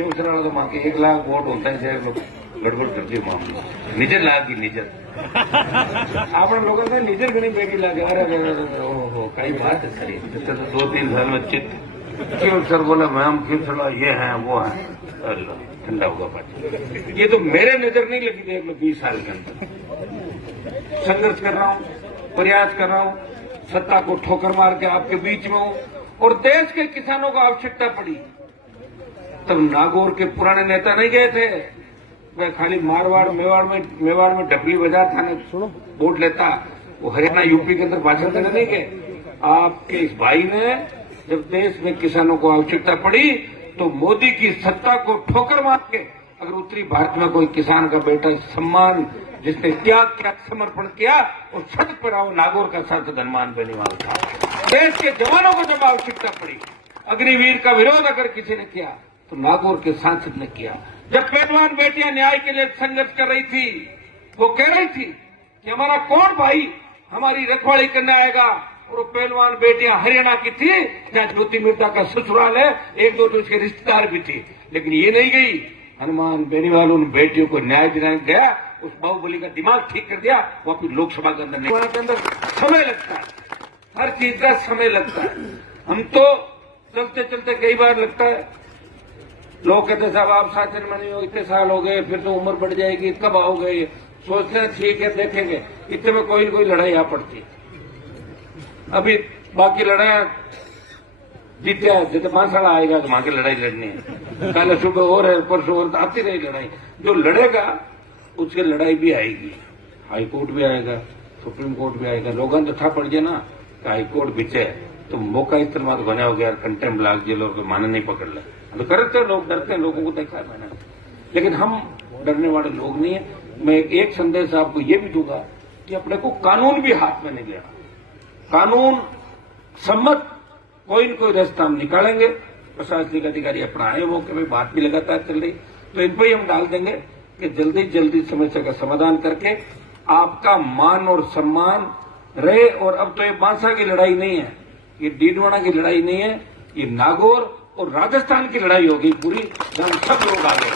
दूसरा वाला तो वहां के 1 लाख वोट होता है लोग गड़बड़ करती है मामला निजर लाग की निजर आपण लोकांना निजर घणी वेगळी लागे अरे हो काही बात है सर तो 2-3 साल में चित्त क्यों सर बोला मैम क्यों चला ये है वो है अल्लाह ठंडा होगा पार्टी। ये तो मेरे नजर नहीं लगी थी 20 साल के अंदर संघर्ष कर रहा हूं प्रयास कर रहा हूं सत्ता को ठोकर मार के आपके बीच में हूं और देश के किसानों को आवश्यकता पड़ी तब नागौर के पुराने नेता नहीं गए थे वह खाली मारवाड़ मेवाड़ में डबली बाजार थाने वोट लेता वो हरियाणा यूपी के अंदर भाषण देने नहीं गए। आपके इस भाई ने जब देश में किसानों को आवश्यकता पड़ी तो मोदी की सत्ता को ठोकर मार के अगर उत्तरी भारत में कोई किसान का बेटा सम्मान जिसने क्या क्या समर्पण किया और सड़क पर आओ नागौर का सांसद हनुमान बेनीवाल था। देश के जवानों को जब आवश्यकता पड़ी अग्निवीर का विरोध अगर किसी ने किया तो नागौर के सांसद ने किया। जब पहलवान बेटियां न्याय के लिए संघर्ष कर रही थी वो कह रही थी कि हमारा कौन भाई हमारी रखवाली करने आएगा और वो पहलवान बेटियां हरियाणा की थी जहां ज्योति मिर्जा का ससुराल है 1-2 तो उसके रिश्तेदार भी थी लेकिन ये नहीं गई। हनुमान बेनीवाल उन बेटियों को न्याय दिलाने गया उस बाहुबली का दिमाग ठीक कर दिया वो अपनी लोकसभा के अंदर नहीं के अंदर समय लगता है हर चीज का समय लगता है। हम तो चलते चलते कई बार लगता है लोग कहते साहब आप शासन में नहीं हो इतने साल हो गए फिर तो उम्र बढ़ जाएगी कब आओगे सोचते हैं ठीक है देखेंगे इतने में कोई न कोई लड़ाई आ पड़ती अभी बाकी लड़ाई जीते जैसे मासाड़ा आएगा तो वहां की लड़ाई लड़नी है कल सुबह हो रहे परसों हो रहे आती रही लड़ाई जो लड़ेगा उसकी लड़ाई भी आएगी हाई कोर्ट भी आएगा सुप्रीम कोर्ट भी आएगा लोगों तो था पड़ जाए ना कि हाई कोर्ट बिचे तो मौका इस्तेमाल बना हो गया कंटेम्प्ट लाग जे लोग माने नहीं पकड़ ले तो करते लोग डरते हैं लोगों को देखा है मैंने लेकिन हम डरने वाले लोग नहीं है। मैं एक संदेश आपको ये भी दूंगा कि अपने को कानून भी हाथ में नहीं लेना कानून सम्मत कोई न कोई रास्ता हम निकालेंगे। प्रशासनिक अधिकारी अपना आए वो कि भाई बात भी लगातार चल रही तो इन पर ही हम डाल देंगे कि जल्दी जल्दी समस्या का समाधान करके आपका मान और सम्मान रहे। और अब तो ये बांसा की लड़ाई नहीं है ये डीडवाना की लड़ाई नहीं है ये नागौर और राजस्थान की लड़ाई होगी पूरी जहां सब लोग आ गए।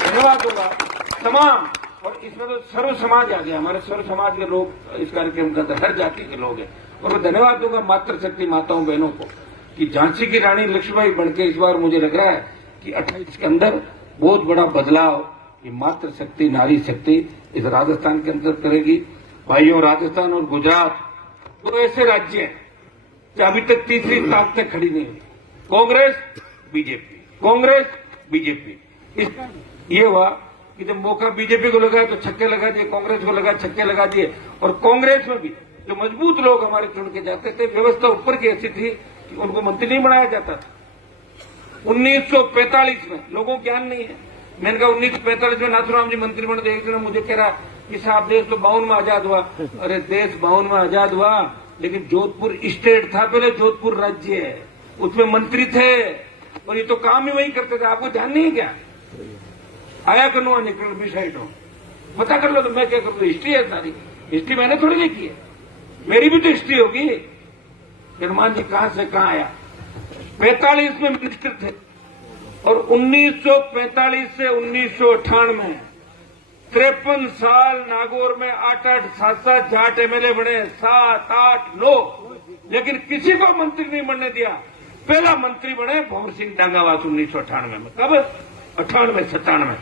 धन्यवाद होगा तमाम और इसमें तो सर्व समाज आ गया हमारे सर्व समाज के लोग इस कार्यक्रम के अंदर हर जाति के लोग हैं और मैं धन्यवाद दूंगा मातृशक्ति माताओं बहनों को कि झांसी की रानी लक्ष्मीबाई बनके इस बार मुझे लग रहा है कि 28 के अंदर बहुत बड़ा बदलाव ये मातृशक्ति नारी शक्ति इस राजस्थान के अंदर करेगी। भाइयों राजस्थान और गुजरात तो ऐसे राज्य हैं कि अभी तक तीसरी ताकतें खड़ी नहीं हुई कांग्रेस बीजेपी ये हुआ कि जब मौका बीजेपी को लगा तो छक्के लगा दिए कांग्रेस को लगा छक्के लगा दिए और कांग्रेस में भी जो मजबूत लोग हमारे चुन के जाते थे व्यवस्था ऊपर की ऐसी थी कि उनको मंत्री नहीं बनाया जाता था। 1945 में लोगों को ज्ञान नहीं है मैंने कहा 1945 में नाथुराम जी मंत्री बने थे एक दिन मुझे कह रहा कि साहब देश तो 52 में आजाद हुआ। अरे देश 52 में आजाद हुआ लेकिन जोधपुर स्टेट था पहले जोधपुर राज्य है उसमें मंत्री थे और ये तो काम ही वही करते थे आपको ध्यान नहीं है क्या आया करूँ निकल भी साइड हो पता कर लो तो मैं क्या करूँ हिस्ट्री है सारी हिस्ट्री मैंने थोड़ी लिखी है मेरी भी तो हिस्ट्री होगी। हनुमान जी कहां से कहां आया 45 में मिनिस्टर थे और 1945 से 1998 53 साल नागौर में 8-8 7-7 जाट एमएलए बने 7, 8, 9 लेकिन किसी को मंत्री नहीं बनने दिया। पहला मंत्री बने भंवर सिंह डांगावास 1998 में कब 98-97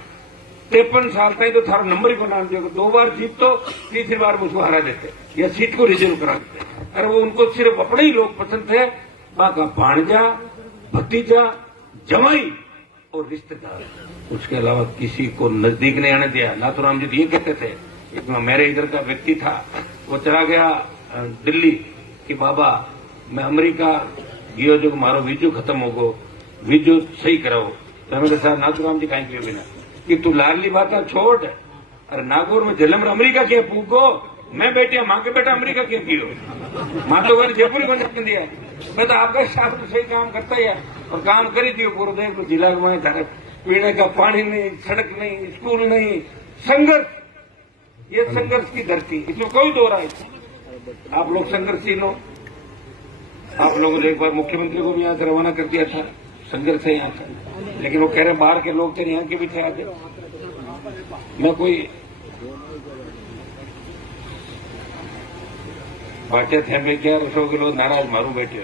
53 साल का ही तो थारा नंबर ही को नाम दिया 2 बार जीत तो तीसरी बार मुझको हरा देते या सीट को रिजर्व करा देते। अरे वो उनको सिर्फ अपने ही लोग पसंद थे बाका भाणजा भतीजा जमाई और रिश्तेदार उसके अलावा किसी को नजदीक नहीं आने दिया। नाथुराम जी तो ये कहते थे एक मेरे इधर का व्यक्ति था वो चला गया दिल्ली कि बाबा मैं अमेरिका गयो जो मारो वीजो खत्म हो गो वीजो सही कराओ तो मेरे साथ नाथुराम जी कहीं क्यों बिना कि तू लाडली बात छोड़ अरे नागौर में जलम अमेरिका क्या पूको मैं बेटिया माँ के बेटा अमेरिका क्यों कियो माँ तो मैंने जयपुर को नहीं दिया मैं तो आपका साथ तो सही काम करता ही है और काम करी थी पूरा देख लो जिला में थारे पीने का पानी नहीं सड़क नहीं स्कूल नहीं संघर्ष ये संघर्ष की धरती इसमें कोई दो राय आप लोग संघर्षशील हो। आप लोगों ने एक बार मुख्यमंत्री को भी यहाँ से रवाना कर दिया था संघर्ष है यहाँ का। लेकिन वो कह रहे बाहर के लोग थे, यहाँ के भी थे आधे। मैं कोई बाटे थे मैं क्या रसो के लोग नाराज मारू बैठे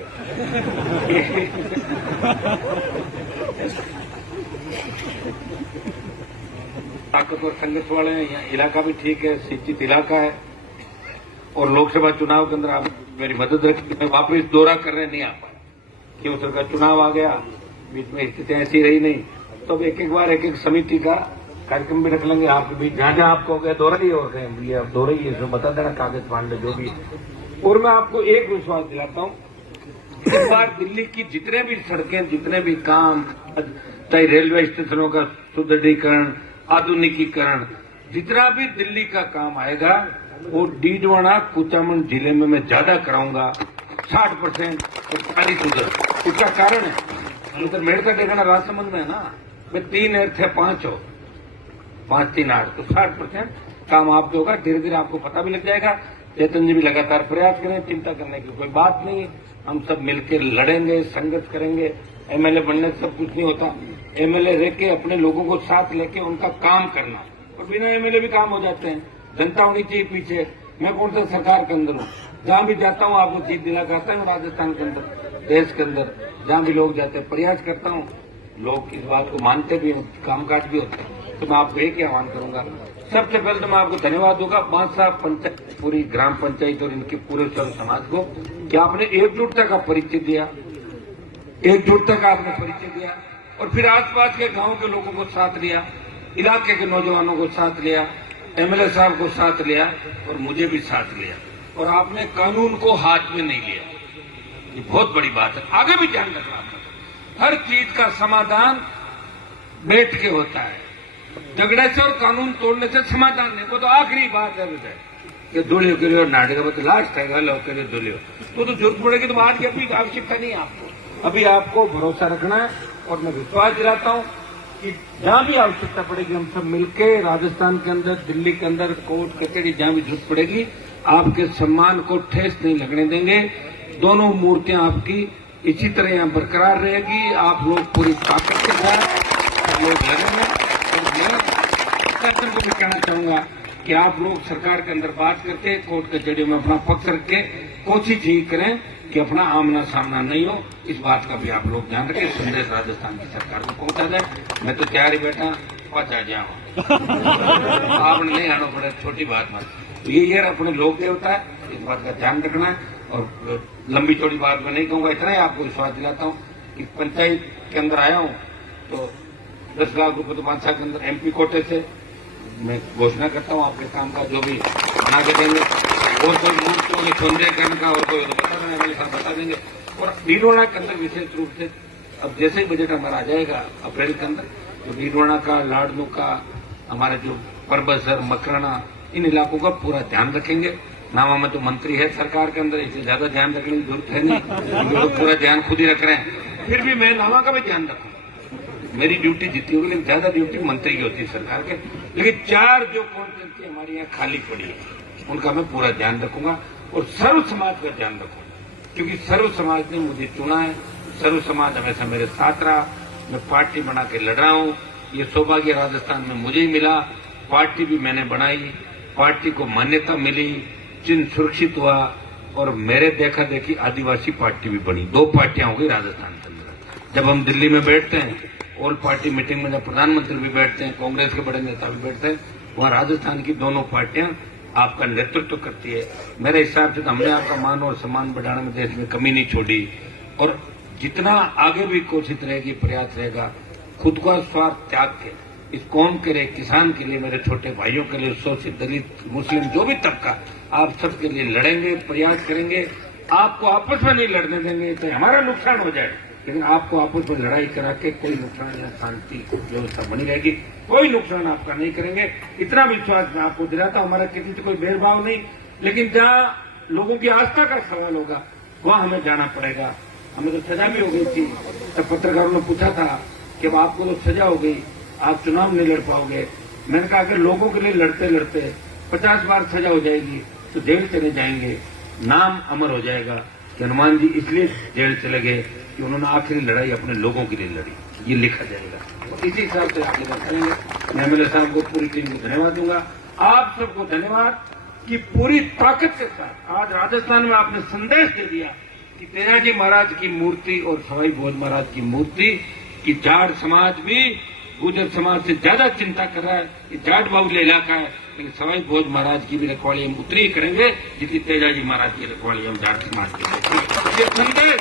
ताकतवर संघर्ष वाले हैं। यहाँ इलाका भी ठीक है, शिक्षित इलाका है। और लोकसभा चुनाव के अंदर आप मेरी मदद रखी। मैं वापस दौरा करने नहीं आ पाया क्यों सर का चुनाव आ गया, बीच में स्थितियां ऐसी रही नहीं। तो अब एक एक बार एक एक समिति का कार्यक्रम भी रख लेंगे आपके बीच। जहां जहां आपको गए दौरा ही और कहें भैया आप दौरा ही है, बता देना कागज पांडे जो भी। और मैं आपको एक विश्वास दिलाता हूं, इस बार दिल्ली की जितने भी सड़कें, जितने भी काम, चाहे रेलवे स्टेशनों का सुदृढ़ीकरण, आधुनिकीकरण, जितना भी दिल्ली का काम आएगा वो डीडवाना कुचामन जिले में मैं ज्यादा कराऊंगा। 60% तो 40 उधर। उसका कारण है उधर मेरे का ठिकाना राजसमंद में है ना, मैं 3 थे 5 हो, 5 3 8 तो 60% काम आपके होगा। धीरे धीरे आपको पता भी लग जाएगा। चेतन जी भी लगातार प्रयास करें, चिंता करने की कोई बात नहीं। हम सब मिलकर लड़ेंगे, संघर्ष करेंगे। एमएलए बनने से सब कुछ नहीं होता। एमएलए रह के अपने लोगों को साथ लेके उनका काम करना, और बिना एमएलए भी काम हो जाते हैं। जनता होनी चाहिए पीछे। मैं कौन सा सरकार के अंदर हूँ, जहां भी जाता हूँ आपको जीत दिला करता हूँ। राजस्थान के अंदर, देश के अंदर जहां भी लोग जाते हैं प्रयास करता हूँ। लोग इस बात को मानते भी हैं, कामकाज भी होते हैं। तो मैं आपको एक ही आह्वान करूंगा, सबसे पहले तो मैं आपको धन्यवाद दूंगा बांसा पंचायत, पूरी ग्राम पंचायत और इनके पूरे सर्व समाज को कि आपने एकजुटता का परिचय दिया, एकजुटता का आपने परिचय दिया। और फिर आसपास के गांव के लोगों को साथ लिया, इलाके के नौजवानों को साथ लिया, एमएलए साहब को साथ लिया और मुझे भी साथ लिया। और आपने कानून को हाथ में नहीं लिया, ये बहुत बड़ी बात है। आगे भी ध्यान रखना, हर चीज का समाधान बैठ के होता है। झगड़े से और कानून तोड़ने से समाधान नहीं। वो तो आखिरी बात है कि दुलियो के लिए नाटक में तो लास्ट है गल के लिए दुलियो तो जरूरत पड़ेगी। तो आज की अभी आवश्यकता नहीं है आपको। अभी आपको भरोसा रखना है और मैं विश्वास दिलाता हूं कि जहां भी आवश्यकता पड़ेगी हम सब मिलकर राजस्थान के अंदर, दिल्ली के अंदर, कोर्ट कचहरी जहां भी जरूरत पड़ेगी आपके सम्मान को ठेस नहीं लगने देंगे। दोनों मूर्तियां आपकी इसी तरह यहां बरकरार रहेगी। आप लोग पूरी ताकत के साथ लोग लड़ेंगे। और मैं शासन को भी कहना चाहूंगा कि आप लोग सरकार के अंदर बात करके कोर्ट कचहरियों में अपना पक्ष रख के कोशिश यही करें कि अपना आमना सामना नहीं हो। इस बात का भी आप लोग ध्यान रखें। संदेश राजस्थान की सरकार को पहुंचा जाए। मैं तो तैयार ही बैठा पहुंचा जाऊँ आपने नहीं आना पड़े, छोटी बात मत। तो ये अपने लोक देवता है, इस बात का ध्यान रखना है। और लंबी चौड़ी बात मैं नहीं कहूंगा, इतना ही आपको विश्वास दिलाता हूँ कि पंचायत के अंदर आया हूँ तो 10 लाख रुपए तो बादशाह के अंदर एमपी कोटे से मैं घोषणा करता हूँ आपके काम का जो भी बना के देंगे। और कोई मूर्तियों के सौंदर्यकरण का और कोई बता देंगे, मेरे साथ बता देंगे। और डीडवाना के अंदर विशेष रूप से अब जैसे ही बजट हमारा आ जाएगा अप्रैल के अंदर, तो डीडवाना का, लाडनू का, हमारे जो परबसर, मकराना, इन इलाकों का पूरा ध्यान रखेंगे। नामा में तो मंत्री है सरकार के अंदर, इससे ज्यादा ध्यान रखने की जरूरत है नहीं, क्योंकि लोग पूरा ध्यान खुद ही रख रहे हैं। फिर भी मैं नामा का भी ध्यान रखूंगा। मेरी ड्यूटी जितनी होगी, लेकिन ज्यादा ड्यूटी मंत्री की होती है सरकार के। लेकिन 4 जो कॉन्स्टिट्यूंसी हमारी यहाँ खाली पड़ी है उनका मैं पूरा ध्यान रखूंगा और सर्व समाज का ध्यान रखूंगा, क्योंकि सर्व समाज ने मुझे चुना है। सर्व समाज हमेशा मेरे साथ रहा। मैं पार्टी बना के लड़ रहा हूँ। ये सौभाग्य राजस्थान में मुझे ही मिला। पार्टी भी मैंने बनाई, पार्टी को मान्यता मिली, चिन्ह सुरक्षित हुआ और मेरे देखा देखी आदिवासी पार्टी भी बनी। 2 पार्टियां हो गई राजस्थान के अंदर। जब हम दिल्ली में बैठते हैं ऑल पार्टी मीटिंग में, जब प्रधानमंत्री भी बैठते हैं, कांग्रेस के बड़े नेता भी बैठते हैं, वहां राजस्थान की दोनों पार्टियां आपका नेतृत्व करती है। मेरे हिसाब से तो हमने आपका मान और सम्मान बढ़ाने में देश में कमी नहीं छोड़ी। और जितना आगे भी कोशिश रहेगी, प्रयास रहेगा, खुद का स्वार्थ त्याग के इस कौम के लिए, किसान के लिए, मेरे छोटे भाइयों के लिए, शोषित, दलित, मुस्लिम, जो भी तबका, आप सबके लिए लड़ेंगे, प्रयास करेंगे। आपको आपस में नहीं लड़ने देंगे तो हमारा नुकसान हो जाए, लेकिन आपको आपस में लड़ाई करा के कोई नुकसान या शांति व्यवस्था बनी रहेगी, कोई नुकसान आपका नहीं करेंगे। इतना विश्वास मैं आपको दिलाता हूं। हमारा किसी से कोई भेदभाव नहीं, लेकिन जहां लोगों की आस्था का सवाल होगा वहां हमें जाना पड़ेगा। हमें तो सजा भी हो गई थी, तब पत्रकारों ने पूछा था कि अब आपको तो सजा हो गई, आप चुनाव नहीं लड़ पाओगे। मैंने कहा अगर लोगों के लिए लड़ते लड़ते 50 बार सजा हो जाएगी तो जेल चले जाएंगे, नाम अमर हो जाएगा। कि हनुमान जी इसलिए जेल चले गए कि उन्होंने आखिरी लड़ाई अपने लोगों के लिए लड़ी, ये लिखा जाएगा। और इसी हिसाब से आगे बात करेंगे। मैं एमएलए साहब को, पूरी टीम को धन्यवाद दूंगा। आप सबको धन्यवाद कि पूरी ताकत के साथ आज राजस्थान में आपने संदेश दे दिया कि तेजाजी महाराज की मूर्ति और सवाई भोज महाराज की मूर्ति की जाट समाज भी गुर्जर समाज से ज्यादा चिंता कर रहा है। ये जाट बाहुल्य इलाका है, लेकिन सवाई भोज महाराज की भी रखवाली हम उतनी ही करेंगे जितनी तेजाजी महाराज की रखवाली हम जाट समाज की। ये संदेश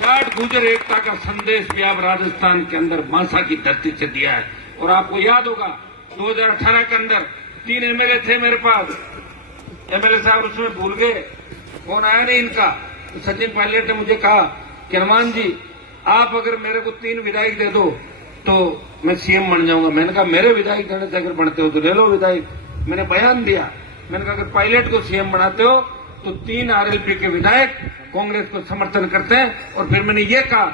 जाट गुर्जर एकता का संदेश भी आप राजस्थान के अंदर मांसा की धरती से दिया है। और आपको याद होगा 2018 के अंदर 3 एमएलए थे मेरे पास, एमएलए साहब उसमें भूल गए, फोन आया नहीं इनका। तो सचिन पायलट ने मुझे कहा कि हनुमान जी आप अगर मेरे को 3 विधायक दे दो तो मैं सीएम बन जाऊंगा। मैंने कहा मेरे विधायक देने से अगर बनते हो तो ले लो विधायक। मैंने बयान दिया, मैंने कहा अगर पायलट को सीएम बनाते हो तो 3 आरएलपी के विधायक कांग्रेस को समर्थन करते हैं। और फिर मैंने ये कहा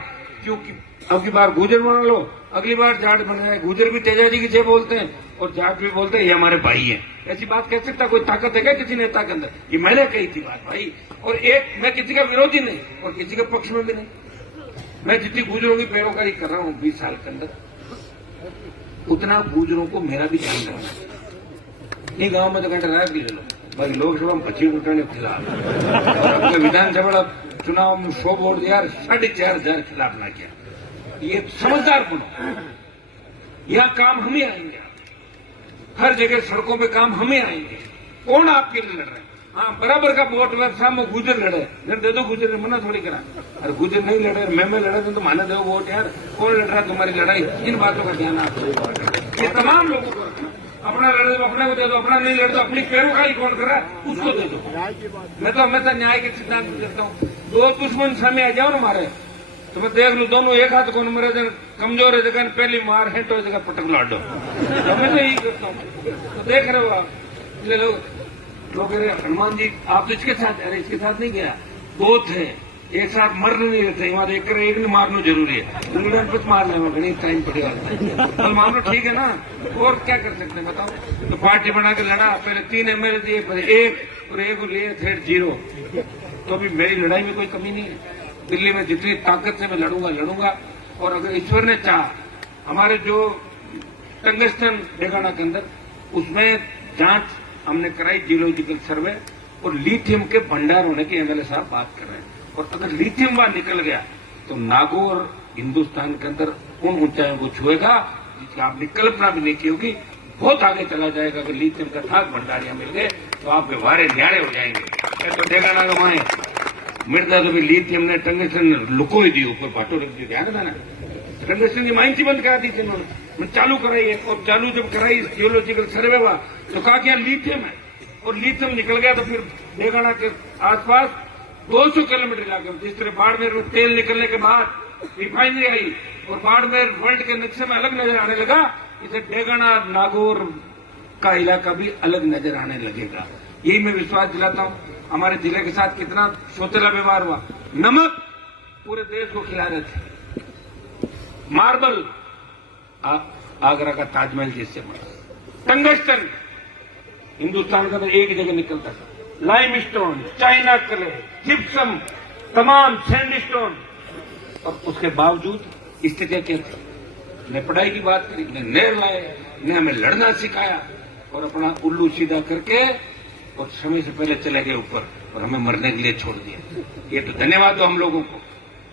क्योंकि अब की बार गुर्जर बना लो, अगली बार जाट बन जाए। गुर्जर भी तेजाजी की जय बोलते हैं और जाट भी बोलते हैं ये हमारे भाई हैं। ऐसी बात कह सकता कोई ताकत है क्या किसी नेता के अंदर? ये मैंने कही थी बात भाई। और एक मैं किसी का विरोधी नहीं और किसी के पक्ष में भी नहीं। मैं जितनी गुर्जरों की पैरोकारी कर रहा हूँ 20 साल के अंदर, उतना गुर्जरों को मेरा भी ध्यान रखना है। नहीं गांव में तो घंटा राय भी ले लो भाई, लोकसभा में 25 उठाने खिलाफ और विधानसभा चुनाव में 100 वोट यार 4,500 खिलाफ ना किया। ये समझदार बनो, यह काम हम ही आएंगे। हर जगह सड़कों पे काम हम ही आएंगे। कौन आपके लिए लड़ रहे हैं? हाँ बराबर का वोट व्यवस्था में गुर्जर लड़े, दे दो गुर्जर ने मना थोड़ी करा। अरे गुर्जर नहीं लड़े, मैं लड़े तो माने दो वोट यार। कौन लड़ रहा है तुम्हारी लड़ाई? इन बातों का ध्यान आपको, ये तमाम लोगों को रखना। अपना लड़े तो अपने को दे दो, अपना नहीं लड़े तो अपनी पैरोकारी कौन कर रहा है उसको दे दो। मैं तो हमेशा न्याय के सिद्धांत में देता हूँ। 2 दुश्मन सामने आ जाओ ना मारे तो मैं देख लू दोनों एक हाथ कौन मरे, कमजोर है जगह पहली मार है तो जगह पटक लाडो। मैं तो यही करता हूँ। तो देख रहे हो आप, इसलिए लोग कह रहे हनुमान जी आप तो इसके साथ, अरे इसके साथ नहीं गया, 2 थे एक साथ मर नहीं रहते। वहां एक ने मारना जरूरी है, कुछ मार लेना नहीं टाइम पड़ेगा तो मान लो ठीक है ना। और क्या कर सकते हैं बताओ? तो पार्टी बना के लड़ा, पहले 3 एमएलए दिए, पहले 1 और 1 लिए थे 0। तो अभी मेरी लड़ाई में कोई कमी नहीं है। दिल्ली में जितनी ताकत से मैं लड़ूंगा। और अगर ईश्वर ने चाहा, हमारे जो टंगस्टन डेगाना के अंदर उसमें जांच हमने कराई, जियोलॉजिकल सर्वे, और लिथियम के भंडार होने की एमएलए साहब बात कर रहे हैं। और अगर लिथियम वहां निकल गया तो नागौर हिंदुस्तान के अंदर उन ऊंचाइयों को छुएगा जिसकी आपने कल्पना भी नहीं की होगी। बहुत आगे चला जाएगा। अगर लिथियम का खाद भंडार यहाँ मिल गए तो आपके वारे न्यारे हो जाएंगे। तो डेगाना का वहां मिर्जा तो भी लिथियम ने टंगस्टन लुको ही दी, ऊपर भाटो रख दी, ध्यान था ना। टंगस्टन की माइंस ही बंद करा दी थी उन्होंने, चालू कराई है। और चालू जब कराई जियोलॉजिकल सर्वे हुआ तो कहा कि यहाँ लिथियम है, और लिथियम निकल गया। तो फिर डेगाना के आसपास 200 किलोमीटर इलाके में, जिस तरह बाड़मेर में तेल निकलने के बाद रिफाइनरी आई और बाड़मेर वर्ल्ड के नक्शे में अलग नजर आने लगा, इसे डेगाना नागौर का इलाका भी अलग नजर आने लगेगा। यही मैं विश्वास दिलाता हूं। हमारे जिले के साथ कितना सोतेला व्यवहार हुआ। नमक पूरे देश को खिला रहे थे, मार्बल आगरा का ताजमहल जिससे बना, टंगस्टन हिंदुस्तान का तो एक जगह निकलता था, लाइमस्टोन, चाइना कले, जिप्सम, तमाम सैंडस्टोन। और उसके बावजूद स्थितियां क्या थी? ने पढ़ाई की बात करी, ने नहर लाए, ने हमें लड़ना सिखाया, और अपना उल्लू सीधा करके और समय से पहले चले गए ऊपर और हमें मरने के लिए छोड़ दिया। ये तो धन्यवाद हो हम लोगों को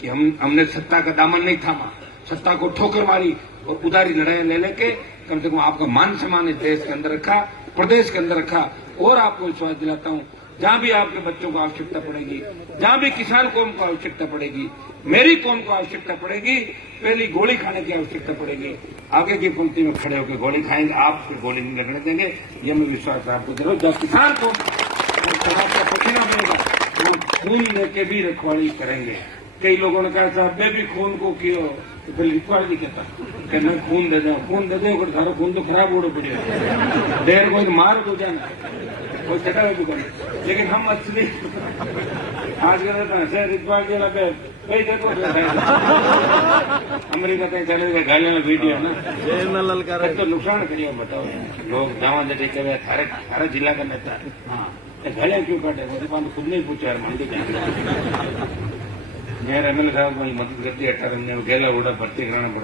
कि हमने सत्ता का दामन नहीं थामा, सत्ता को ठोकर मारी और उदारी लड़ाई ले लेके कम से कम आपका मान सम्मान इस देश के अंदर रखा, प्रदेश के अंदर रखा। और आपको विश्वास दिलाता हूं, जहां भी आपके बच्चों को आवश्यकता पड़ेगी, जहां भी किसान कौम को आवश्यकता पड़ेगी, मेरी कौम को आवश्यकता पड़ेगी, पहली गोली खाने की आवश्यकता पड़ेगी, आगे की पंक्ति में खड़े होकर गोली खाएंगे, आप फिर गोली नहीं लगने देंगे। ये मैं विश्वास आपको दे रहा हूं। जब किसान को का पसीना बनेगा तो खून लेके भी रखवाली करेंगे। कई लोगों ने कहा साहब मैं भी खून को कियो, तो फिर रखवाली नहीं कहता कि मैं खून दे दो थारा खून तो खराब हो पड़े देर कोई मार हो जाना कोई चटा हो दुकान। लेकिन हम असली आज कल रिकवाल के लगे कई देखो अमेरिका तक चले गालियों में वीडियो ना तो नुकसान करिए। बताओ लोग जावा दे थारे जिला का नेता, हाँ गले क्यों काटे, मुझे पास खुद नहीं पूछा यार, मंडी क्या मेरे एमएलए साहब को मदद करती है 18 महीने गेला उड़ा भर्ती कराना पड़ता।